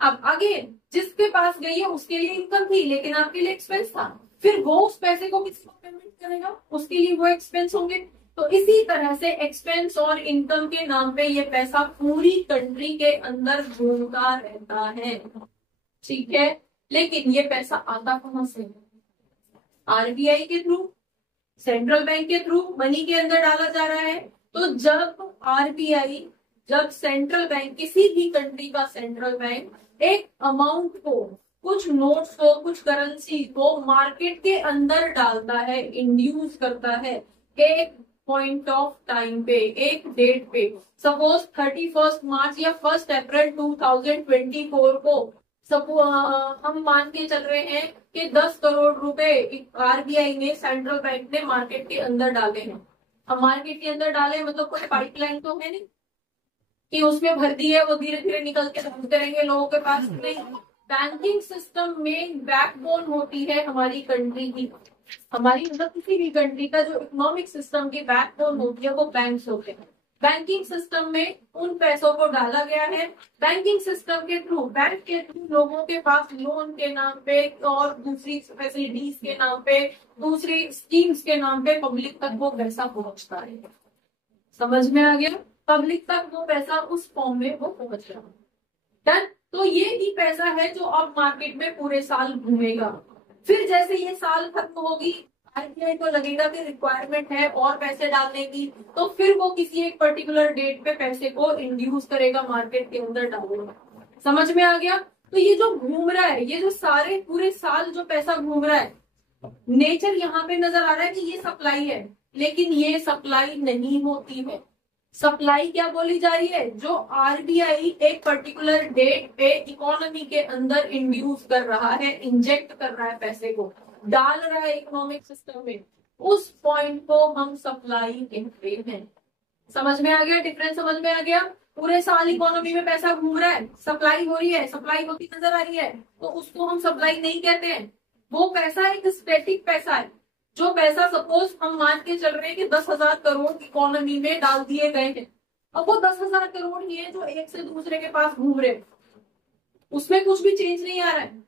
अब अगेन जिसके पास गई है उसके लिए इनकम थी लेकिन आपके लिए एक्सपेंस था, फिर वो उस पैसे को किसको पेमेंट करेगा? उसके लिए वो एक्सपेंस होंगे। तो इसी तरह से एक्सपेंस और इनकम के नाम पे ये पैसा पूरी कंट्री के अंदर घूमता रहता है। ठीक है। लेकिन ये पैसा आता कहां से? आरबीआई के थ्रू, सेंट्रल बैंक के थ्रू मनी के अंदर डाला जा रहा है। तो जब आरबीआई, जब सेंट्रल बैंक, किसी भी कंट्री का सेंट्रल बैंक एक अमाउंट को, कुछ नोट्स को, कुछ करेंसी को मार्केट के अंदर डालता है, इंड्यूस करता है एक पॉइंट ऑफ टाइम पे, एक डेट पे, सपोज 31 मार्च या 1 अप्रैल 2024 को हम मान के चल रहे हैं कि 10 करोड़ रुपए आरबीआई ने, सेंट्रल बैंक ने मार्केट के अंदर डाले हैं। अब मार्केट के अंदर डाले मतलब कोई पाइपलाइन तो है नहीं कि उसमें भर दी है, वो धीरे धीरे निकल के ढूंढते रहेंगे लोगों के पास। नहीं, बैंकिंग सिस्टम में बैकबोन होती है हमारी कंट्री की, हमारी मतलब किसी भी कंट्री का जो इकोनॉमिक सिस्टम की बैकबोन होती है वो बैंक्स होते हैं। बैंकिंग सिस्टम में उन पैसों को डाला गया है, बैंकिंग सिस्टम के थ्रू, बैंक के थ्रू लोगों के पास लोन के नाम पे और दूसरी फैसिलिटीज के नाम पे, दूसरी स्कीम्स के नाम पे पब्लिक तक वो पैसा पहुंचता है। समझ में आ गया? पब्लिक तक वो पैसा उस फॉर्म में वो पहुंच रहा है। डन। तो ये ही पैसा है जो अब मार्केट में पूरे साल घूमेगा। फिर जैसे ये साल खत्म होगी, आरबीआई को लगेगा कि रिक्वायरमेंट है और पैसे डालने की, तो फिर वो किसी एक पर्टिकुलर डेट पे पैसे को इंड्यूस करेगा, मार्केट के अंदर डालेगा। समझ में आ गया? तो ये जो घूम रहा है, ये जो सारे पूरे साल जो पैसा घूम रहा है, नेचर यहाँ पे नजर आ रहा है कि ये सप्लाई है, लेकिन ये सप्लाई नहीं होती है। सप्लाई क्या बोली जा रही है? जो आरबीआई एक पर्टिकुलर डेट पे इकोनॉमी के अंदर इंड्यूस कर रहा है, इंजेक्ट कर रहा है, पैसे को डाल रहा है इकोनॉमिक सिस्टम में, उस पॉइंट को हम सप्लाई कहते हैं। समझ में आ गया? डिफरेंस समझ में आ गया? पूरे साल इकोनॉमी में पैसा घूम रहा है, सप्लाई हो रही है, सप्लाई होती नजर आ रही है, तो उसको हम सप्लाई नहीं कहते हैं। वो पैसा एक स्टैटिक पैसा है। जो पैसा सपोज हम मान के चल रहे हैं कि 10,000 करोड़ इकोनॉमी में डाल दिए गए हैं, अब वो 10,000 करोड़ ही है जो एक से दूसरे के पास घूम रहे हैं, उसमें कुछ भी चेंज नहीं आ रहा है।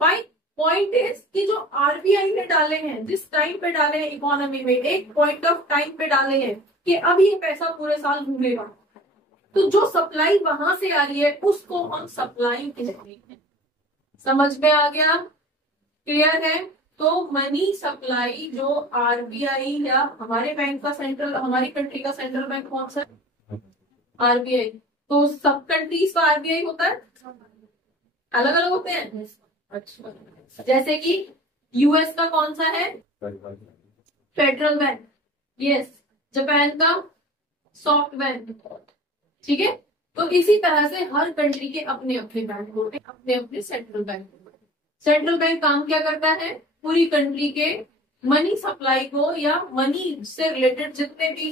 फाइन, पॉइंट इज कि जो आरबीआई ने डाले हैं, जिस टाइम पे डाले हैं इकोनॉमी में, एक पॉइंट ऑफ टाइम पे डाले हैं कि अब ये पैसा पूरे साल घूमेगा, तो जो सप्लाई वहां से आ रही है उसको हम सप्लाई कहते हैं। समझ में आ गया? क्लियर है? तो मनी सप्लाई जो आरबीआई या हमारे बैंक का सेंट्रल, हमारी कंट्री का सेंट्रल बैंक कौन सा है? आरबीआई। तो सब कंट्रीज का आरबीआई होता है, अलग अलग होते हैं। अच्छा, जैसे कि यूएस का कौन सा है? Federal bank. यस। जापान का सॉफ्ट बैंक। ठीक है। तो इसी तरह से हर कंट्री के अपने अपने बैंक होते हैं, अपने अपने सेंट्रल बैंक होते हैं। सेंट्रल बैंक काम क्या करता है? पूरी कंट्री के मनी सप्लाई को या मनी से रिलेटेड जितने भी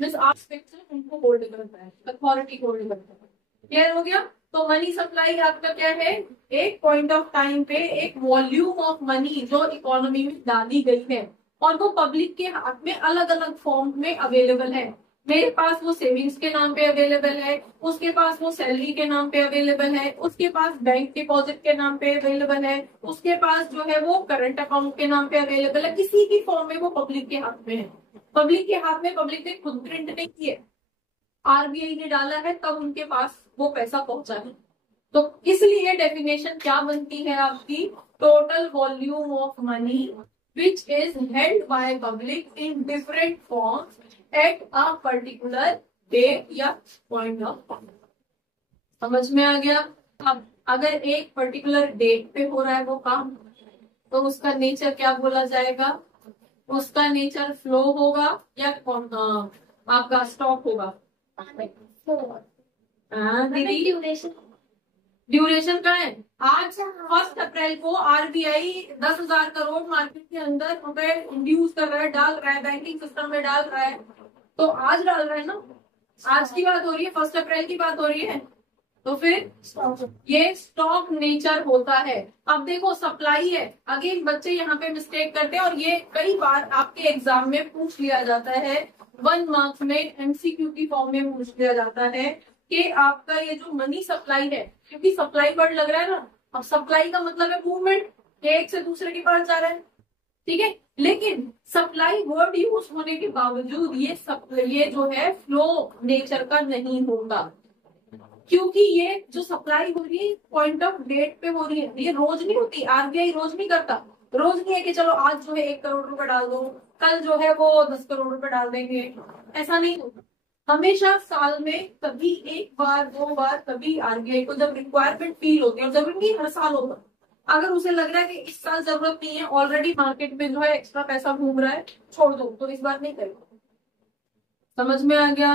एस्पेक्ट्स हैं उनको होल्ड करता है, अथॉरिटी होल्ड करता है। क्लियर हो गया? तो मनी सप्लाई आपका क्या है? एक पॉइंट ऑफ टाइम पे एक वॉल्यूम ऑफ मनी जो इकोनॉमी में डाली गई है और वो पब्लिक के हाथ में अलग अलग फॉर्म में अवेलेबल है। मेरे पास वो सेविंग्स के नाम पे अवेलेबल है, उसके पास वो सैलरी के नाम पे अवेलेबल है, उसके पास बैंक डिपॉजिट के नाम पे अवेलेबल है, उसके पास जो है वो करंट अकाउंट के नाम पे अवेलेबल है। किसी भी फॉर्म में वो पब्लिक के हाथ में है। पब्लिक के हाथ में पब्लिक ने खुद प्रिंट नहीं किए, आरबीआई ने डाला है, तब उनके पास वो पैसा पहुंचा है। तो इसलिए डेफिनेशन क्या बनती है आपकी? Total volume of money which is held by public in different forms at a particular date या पॉइंट ऑफ टाइम। समझ में आ गया? अब अगर एक पर्टिकुलर डेट पे हो रहा है वो काम, तो उसका नेचर क्या बोला जाएगा? उसका नेचर फ्लो होगा या आपका स्टॉक होगा? दीदी ड्यूरेशन का है। आज 1 अप्रैल को आरबीआई 10,000 करोड़ मार्केट के अंदर रुपए इंड्यूस कर रहा है, डाल रहा है, बैंकिंग सिस्टम में डाल रहा है, तो आज डाल रहा है ना, आज की बात हो रही है, 1 अप्रैल की बात हो रही है। तो फिर ये स्टॉक नेचर होता है। अब देखो सप्लाई है, अगेन बच्चे यहाँ पे मिस्टेक करते हैं और ये कई बार आपके एग्जाम में पूछ लिया जाता है, 1 मार्क्स में एमसीक्यू की फॉर्म में पूछ लिया जाता है कि आपका ये जो मनी सप्लाई है, क्योंकि सप्लाई वर्ड लग रहा है ना, अब सप्लाई का मतलब है मूवमेंट, एक से दूसरे के पास जा रहा है। ठीक है, लेकिन सप्लाई वर्ड यूज होने के बावजूद ये जो है फ्लो नेचर का नहीं होगा, क्योंकि ये जो सप्लाई हो रही है पॉइंट ऑफ डेट पे हो रही है, ये रोज नहीं होती। आरबीआई रोज नहीं करता, रोज नहीं है कि चलो आज जो है 1 करोड़ रुपए डाल दो, कल जो है वो 10 करोड़ रुपए डाल देंगे, ऐसा नहीं होता। हमेशा साल में कभी 1 बार 2 बार कभी आरबीआई को जब रिक्वायरमेंट फील होती है, और जरूरी नहीं हर साल होगा, अगर उसे लग रहा है कि इस साल जरूरत नहीं है, ऑलरेडी मार्केट में जो है एक्स्ट्रा पैसा घूम रहा है, छोड़ दो, तो इस बार नहीं करेगा। समझ में आ गया?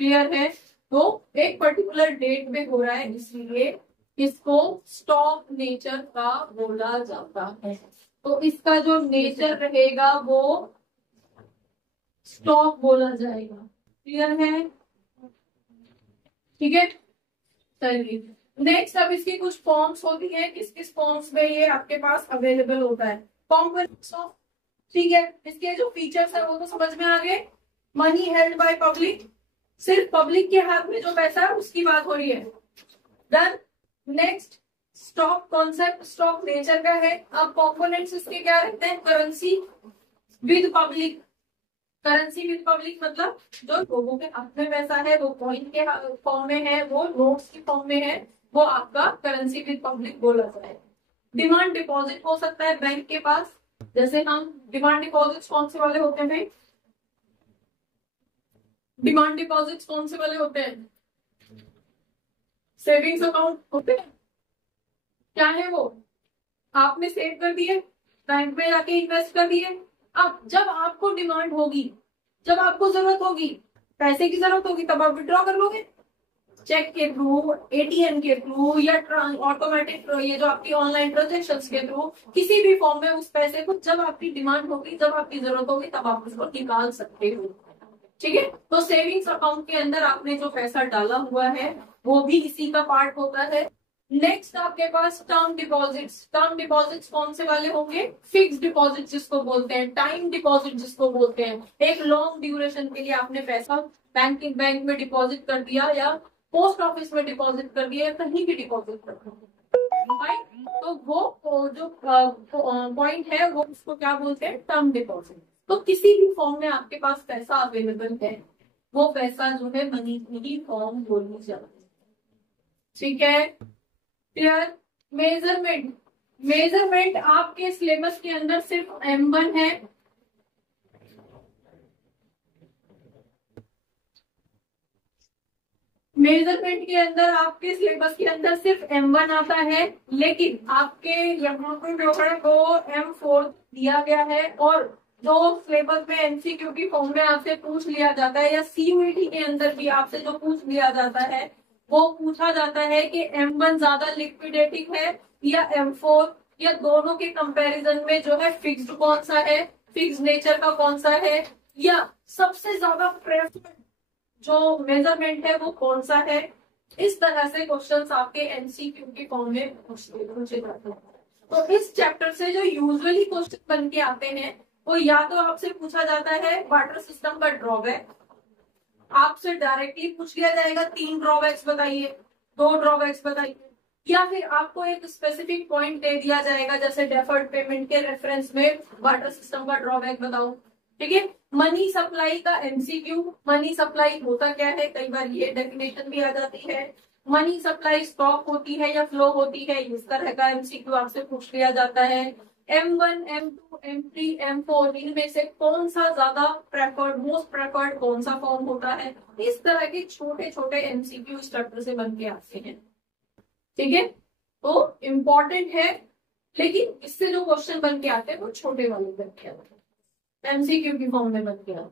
क्लियर है? तो एक पर्टिकुलर डेट में हो रहा है, इसलिए इसको स्टॉक नेचर का बोला जाता है। तो इसका जो नेचर रहेगा वो स्टॉक बोला जाएगा। क्लियर है? ठीक है, चलिए नेक्स्ट। अब इसकी कुछ फॉर्म्स होती है, किस किस फॉर्म्स में ये आपके पास अवेलेबल होता है। कॉम्पोनेंट्स ऑफ, ठीक है, इसके जो फीचर्स है वो तो समझ में आ गए। मनी हेल्ड बाय पब्लिक, सिर्फ पब्लिक के हाथ में जो पैसा है उसकी बात हो रही है। Done. Next, stock concept, stock nature का है। अब कॉम्पोनेंट्स इसके क्या रहते हैं? Currency with public. Currency with public मतलब जो लोगों के हाथ में पैसा है वो कॉइन के फॉर्म में है, वो नोट्स की फॉर्म में है, वो आपका करेंसी विद पब्लिक बोला जाए। डिमांड डिपॉजिट हो सकता है बैंक के पास, जैसे हम डिमांड डिपॉजिट कौन से वाले होते हैं भाई? डिमांड डिपॉजिट्स कौन से वाले होते हैं? सेविंग्स अकाउंट होते हैं। क्या है वो? आपने सेव कर दिए, बैंक में जाके इन्वेस्ट कर दिए। अब जब आपको डिमांड होगी, जब आपको जरूरत होगी, पैसे की जरूरत होगी, तब आप विड्रॉ कर लोगे, चेक के थ्रू, एटीएम के थ्रू, या ऑटोमेटिक ये जो आपकी ऑनलाइन ट्रांजेक्शंस के थ्रू, किसी भी फॉर्म में उस पैसे को जब आपकी डिमांड होगी, जब आपकी जरूरत होगी, तब आप उसको निकाल सकते हो। ठीक है, तो सेविंग्स अकाउंट के अंदर आपने जो पैसा डाला हुआ है वो भी इसी का पार्ट होता है। नेक्स्ट आपके पास टर्म डिपॉजिट्स। टर्म डिपॉजिट्स कौन से वाले होंगे? फिक्स डिपॉजिट जिसको बोलते हैं, टाइम डिपॉजिट जिसको बोलते हैं। एक लॉन्ग ड्यूरेशन के लिए आपने पैसा बैंक में डिपॉजिट कर दिया, या पोस्ट ऑफिस में डिपॉजिट कर दिया, या कहीं भी डिपॉजिट कर दिया, तो वो जो पॉइंट है वो उसको क्या बोलते हैं? Term deposit. तो किसी भी फॉर्म में आपके पास पैसा अवेलेबल है, वो पैसा जो है मनी की फॉर्म बोली जाती है। ठीक है, क्लियर? मेजरमेंट। मेजरमेंट आपके सिलेबस के अंदर सिर्फ M1 है। मेजरमेंट के अंदर आपके सिलेबस के अंदर सिर्फ M1 आता है, लेकिन आपके यहाँ पे जो है वो M4 दिया गया है। और जो सिलेबस में MCQ की फॉर्म में आपसे पूछ लिया जाता है, या CUET के अंदर भी आपसे जो पूछ लिया जाता है, वो पूछा जाता है कि M1 ज्यादा लिक्विडेटिंग है या M4, या दोनों के कंपैरिजन में जो है फिक्स्ड कौन सा है, फिक्स्ड नेचर का कौन सा है, या सबसे ज्यादा प्रेफर्ड जो मेजरमेंट है वो कौन सा है। इस तरह से क्वेश्चंस आपके MCQ की फॉर्म में पूछे जाते हैं। तो इस चैप्टर से जो यूजुअली क्वेश्चन बन के आते हैं, वो या तो आपसे पूछा जाता है वाटर सिस्टम का ड्रॉबैक, आपसे डायरेक्टली पूछ लिया जाएगा 3 ड्रॉबैक्स बताइए, 2 ड्रॉबैक्स बताइए, या फिर आपको एक स्पेसिफिक पॉइंट दे दिया जाएगा, जैसे डेफर्ड पेमेंट के रेफरेंस में वाटर सिस्टम का ड्रॉबैक बताओ। ठीक है, मनी सप्लाई का MCQ। मनी सप्लाई होता क्या है, कई बार ये डेफिनेशन भी आ जाती है। मनी सप्लाई स्टॉक होती है या फ्लो होती है, इस तरह का MCQ आपसे पूछ लिया जाता है। M1, M2, M3, M4 इनमें से कौन सा ज्यादा प्रेफर्ड, मोस्ट प्रेफर्ड कौन सा फॉर्म होता है, इस तरह के छोटे छोटे MCQ इस चैप्टर से बन के आते हैं। ठीक है, तो इम्पोर्टेंट है, लेकिन इससे जो क्वेश्चन बन के आते हैं वो छोटे वाले बन के आते हैं, MCQ की फॉर्म में बन गया।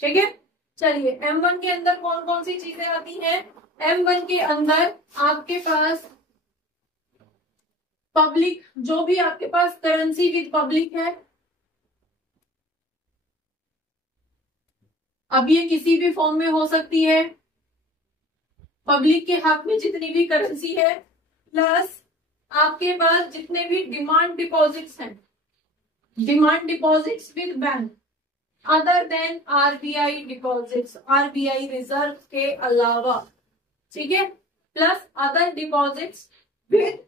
ठीक है, चलिए M1 के अंदर कौन कौन सी चीजें आती हैं? M1 के अंदर आपके पास पब्लिक, जो भी आपके पास करेंसी विद पब्लिक है, अब ये किसी भी फॉर्म में हो सकती है, पब्लिक के हक में जितनी भी करेंसी है, प्लस आपके पास जितने भी डिमांड डिपॉजिट्स हैं, demand deposits with bank other than RBI deposits, RBI reserve के अलावा। ठीक है, plus other deposits with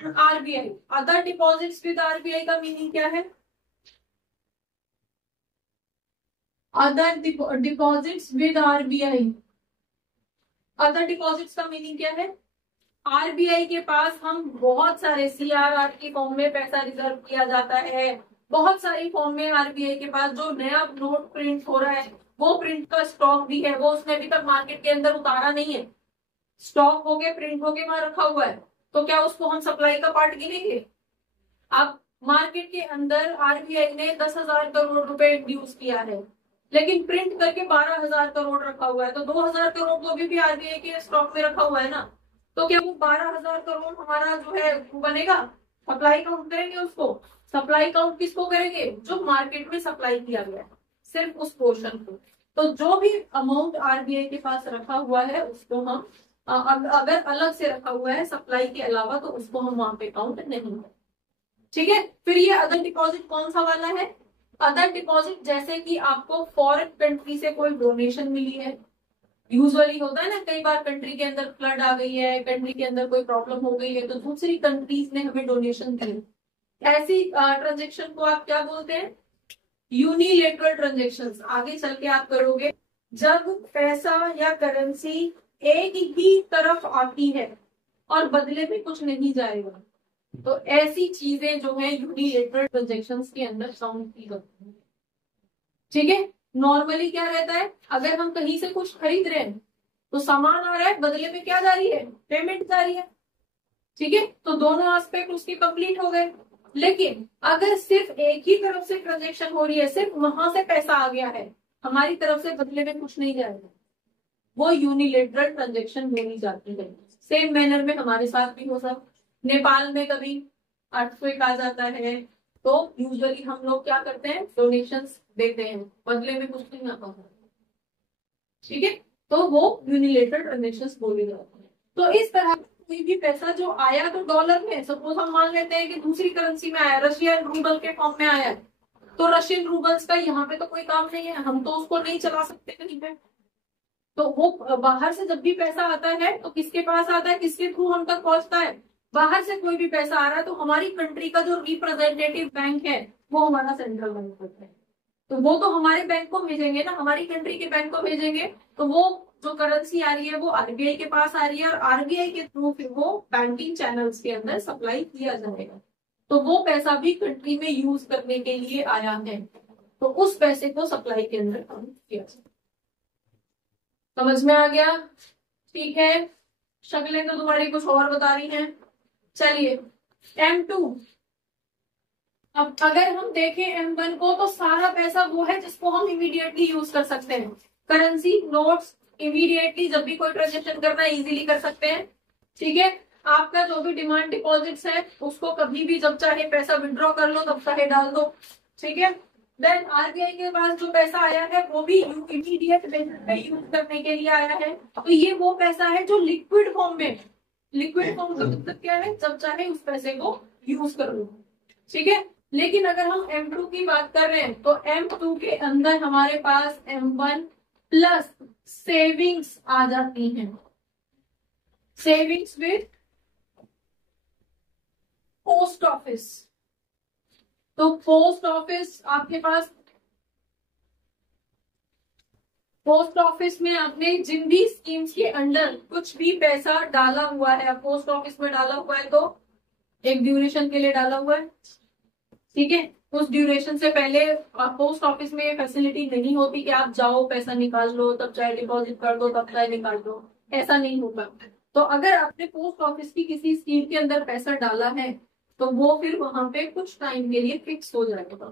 RBI। Other deposits with RBI का मीनिंग क्या है? Other deposits with RBI, other deposits का मीनिंग क्या है? RBI के पास हम बहुत सारे CRR की फॉर्म में पैसा रिजर्व किया जाता है, बहुत सारी फॉर्म में RBI के पास जो नया नोट प्रिंट हो रहा है वो प्रिंट का स्टॉक भी है, वो उसने अभी तक मार्केट के अंदर उतारा नहीं है, स्टॉक हो गए, प्रिंट हो गए, वहां रखा हुआ है, तो क्या उसको हम सप्लाई का पार्ट गिनेंगे? अब मार्केट के अंदर RBI ने 10,000 करोड़ रुपए इंड्यूस किया है, लेकिन प्रिंट करके 12,000 करोड़ रखा हुआ है, तो 2,000 करोड़ तो अभी भी RBI के स्टॉक में रखा हुआ है ना, तो क्या वो 12,000 करोड़ हमारा जो है वो बनेगा? सप्लाई काउंट करेंगे उसको? सप्लाई काउंट किसको करेंगे? जो मार्केट में सप्लाई किया गया है, सिर्फ उस पोर्शन को। तो जो भी अमाउंट RBI के पास रखा हुआ है उसको हम अगर अलग से रखा हुआ है सप्लाई के अलावा, तो उसको हम वहां पे काउंट नहीं करें। ठीक है, फिर ये अदर डिपॉजिट कौन सा वाला है? अदर डिपॉजिट जैसे कि आपको फॉरेन कंट्री से कोई डोनेशन मिली है, यूजुअली होता है ना, कई बार कंट्री के अंदर फ्लड आ गई है, कंट्री के अंदर कोई प्रॉब्लम हो गई है, तो दूसरी कंट्रीज ने हमें डोनेशन दी, ऐसी ट्रांजेक्शन को आप क्या बोलते हैं? Unilateral transactions. आगे चल के आप करोगे, जब पैसा या करेंसी एक ही तरफ आती है और बदले में कुछ नहीं जाएगा, तो ऐसी चीजें जो है यूनिलेटरल ट्रांजेक्शंस के अंदर काउंट की जाती है। ठीक है, नॉर्मली क्या रहता है, अगर हम कहीं से कुछ खरीद रहे हैं तो सामान आ रहा है, बदले में क्या जा रही है? पेमेंट जा रही है। ठीक है, तो दोनों एस्पेक्ट उसके कंप्लीट हो गए। लेकिन अगर सिर्फ एक ही तरफ से ट्रांजेक्शन हो रही है, सिर्फ वहां से पैसा आ गया है, हमारी तरफ से बदले में कुछ नहीं जाएगा, वो यूनिलेटरल ट्रांजेक्शन बोली जाती है। सेम मैनर में हमारे साथ भी हो सकता, नेपाल में कभी अर्थक्वेक आ जाता है तो यूजुअली हम लोग क्या करते हैं? डोनेशंस देते हैं, बदले में कुछ नहीं आता। ठीक है, तो वो यूनिलेटरल ट्रांजेक्शन बोले जाते हैं। तो इस तरह कोई भी पैसा जो आया तो डॉलर में, सपोज हम मान लेते हैं कि दूसरी करेंसी में आया, रशियन रूबल के फॉर्म में आया, तो रशियन रूबल्स का यहाँ पे तो कोई काम नहीं है, हम तो उसको नहीं चला सकते कहीं पे। तो वो बाहर से जब भी पैसा आता है तो किसके पास आता है, किसके थ्रू हम तक पहुंचता है? बाहर से कोई भी पैसा आ रहा है तो हमारी कंट्री का जो रिप्रेजेंटेटिव बैंक है वो हमारा सेंट्रल बैंक होता है, तो वो तो हमारे बैंक को भेजेंगे ना, हमारी कंट्री के बैंक को भेजेंगे। तो वो जो करेंसी आ रही है वो आरबीआई के पास आ रही है, और आरबीआई के थ्रू फिर वो बैंकिंग चैनल्स के अंदर सप्लाई किया जाएगा। तो वो पैसा भी कंट्री में यूज करने के लिए आया है, तो उस पैसे को सप्लाई के अंदर काउंट किया जाए। समझ में आ गया? ठीक है, शक्लें तो तुम्हारी कुछ और बता रही हैं। चलिए M2, अब अगर हम देखें M1 को तो सारा पैसा वो है जिसको हम इमीडिएटली यूज कर सकते हैं। करेंसी नोट्स इमीडिएटली जब भी कोई ट्रांजेक्शन करना है इजीली कर सकते हैं। ठीक है, आपका जो भी डिमांड डिपॉजिट्स है उसको कभी भी जब चाहे पैसा विड्रॉ कर लो, तब चाहे डाल दो। ठीक है, देन आरबीआई के पास जो पैसा आया है वो भी इमीडिएट बेसिस पे यूज करने के लिए आया है। तो ये वो पैसा है जो लिक्विड फॉर्म में, लिक्विड फॉर्म का मतलब क्या है, जब चाहे उस पैसे को यूज कर लो। ठीक है, लेकिन अगर हम M2 की बात कर रहे हैं तो M2 के अंदर हमारे पास M1 प्लस सेविंग्स आ जाती हैं, सेविंग्स विद पोस्ट ऑफिस। तो पोस्ट ऑफिस आपके पास, पोस्ट ऑफिस में आपने जिन भी स्कीम्स के अंडर कुछ भी पैसा डाला हुआ है, पोस्ट ऑफिस में डाला हुआ है तो एक ड्यूरेशन के लिए डाला हुआ है। ठीक है, उस ड्यूरेशन से पहले पोस्ट ऑफिस में ये फैसिलिटी नहीं होती कि आप जाओ पैसा निकाल लो, तब चाहे डिपॉजिट कर दो, तब चाहे निकाल लो, ऐसा नहीं होगा। तो अगर आपने पोस्ट ऑफिस की किसी स्कीम के अंदर पैसा डाला है तो वो फिर वहां पे कुछ टाइम के लिए फिक्स हो जाएगा।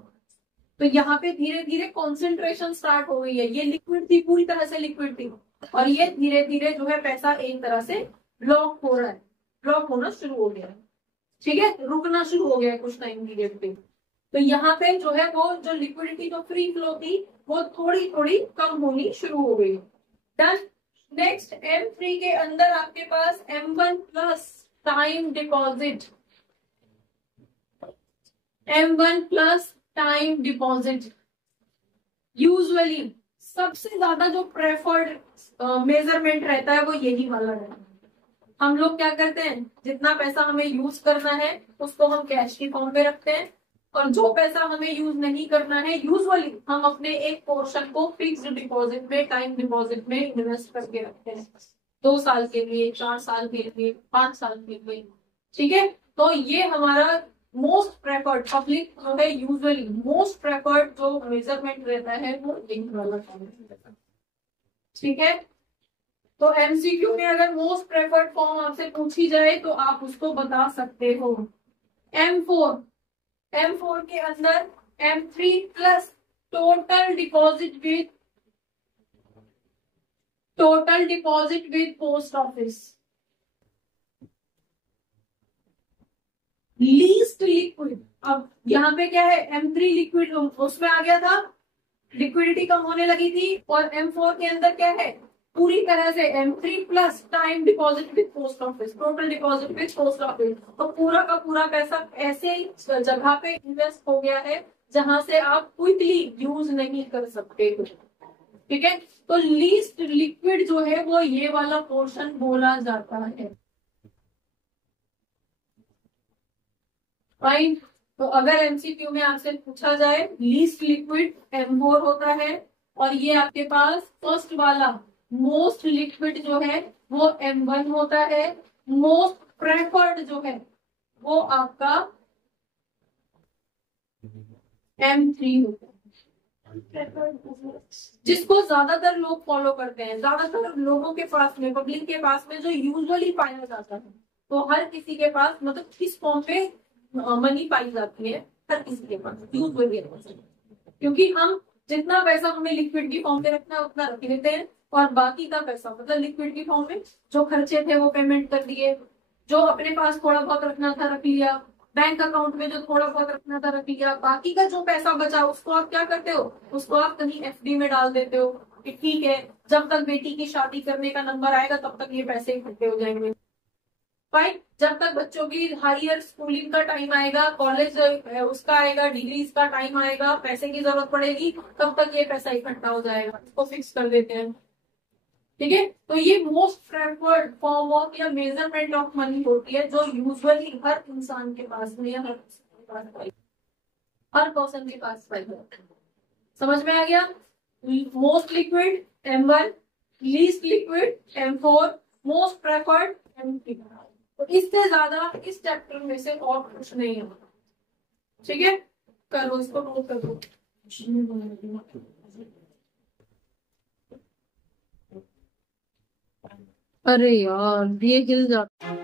तो यहाँ पे धीरे धीरे कॉन्सेंट्रेशन स्टार्ट हो गई है, ये लिक्विड थी, पूरी तरह से लिक्विड थी, और ये धीरे धीरे जो है पैसा एक तरह से ब्लॉक हो रहा है, ब्लॉक होना शुरू हो गया है। ठीक है, रुकना शुरू हो गया है कुछ टाइम पीरियड पे। तो यहाँ पे जो है वो जो लिक्विडिटी जो फ्री फ्लो थी वो थोड़ी थोड़ी कम होनी शुरू हो गई। डन। नेक्स्ट M3 के अंदर आपके पास M1 plus time deposit, M1 plus time deposit. Usually सबसे ज्यादा जो प्रेफर्ड मेजरमेंट रहता है वो यही वाला रहता है। हम लोग क्या करते हैं, जितना पैसा हमें यूज करना है उसको हम कैश के फॉर्म में रखते हैं, और जो पैसा हमें यूज नहीं करना है यूजुअली हम अपने एक पोर्शन को फिक्स्ड डिपॉजिट में, टाइम डिपॉजिट में इन्वेस्ट करके रखते हैं, 2 साल के लिए, 4 साल के लिए, 5 साल के लिए। ठीक है, तो ये हमारा मोस्ट प्रेफर्ड पब्लिक जो है, यूजुअली मोस्ट प्रेफर्ड जो मेजरमेंट रहता है वो यही वाला रहता है। ठीक है, तो MCQ में अगर मोस्ट प्रेफर्ड फॉर्म आपसे पूछी जाए तो आप उसको बता सकते हो। M4, M4 के अंदर M3 plus total deposit with post office. Least liquid, अब यहाँ पे क्या है, M3 लिक्विड उसमें आ गया था, लिक्विडिटी कम होने लगी थी, और M4 के अंदर क्या है, पूरी तरह से M3 plus time deposit with post office, total deposit with post office. तो पूरा का पूरा पैसा ऐसे जगह पे इन्वेस्ट हो गया है जहां से आप क्विकली यूज नहीं कर सकते। ठीक है, तो लीस्ट लिक्विड जो है वो ये वाला पोर्शन बोला जाता है। फाइन, तो अगर MCQ में आपसे पूछा जाए लीस्ट लिक्विड M4 होता है, और ये आपके पास फर्स्ट वाला मोस्ट लिक्विड जो है वो M1 होता है, मोस्ट प्रेफर्ड जो है वो आपका M3 होता है, जिसको ज्यादातर लोग फॉलो करते हैं। ज्यादातर लोगों के पास में, पब्लिक के पास में जो यूजुअली पाया जाता है, तो हर किसी के पास मतलब किस फॉर्म पे मनी पाई जाती है, हर किसी के पास यूजुअली, क्योंकि हम जितना पैसा हमें लिक्विड की फॉर्म में रखना है उतना रख लेते हैं, और बाकी का पैसा मतलब लिक्विड की फॉर्म में जो खर्चे थे वो पेमेंट कर दिए, जो अपने पास थोड़ा बहुत रखना था रख लिया, बैंक अकाउंट में जो थोड़ा बहुत रखना था रख लिया, बाकी का जो पैसा बचा उसको आप क्या करते हो, उसको आप कहीं FD में डाल देते हो, कि ठीक है जब तक बेटी की शादी करने का नंबर आएगा तब तक ये पैसे इकट्ठे हो जाएंगे। फाइन, जब तक बच्चों की हायर स्कूलिंग का टाइम आएगा, कॉलेज उसका आएगा, डिग्रीज का टाइम आएगा, पैसे की जरूरत पड़ेगी, तब तक ये पैसा इकट्ठा हो जाएगा। इसको फिक्स कर देते हैं। ठीक है, तो ये मोस्ट प्रेफर्ड फॉर्म ऑफ या मेजरमेंट ऑफ मनी होती है जो यूजुअली हर इंसान के पास में या हर पर्सन के पास है। समझ में आ गया? Most liquid M1, least liquid M4, most preferred M3। तो इससे ज्यादा इस चैप्टर में से और कुछ नहीं है। ठीक है, करो इसको, नोट कर दो। अरे यार ये हिल जाता।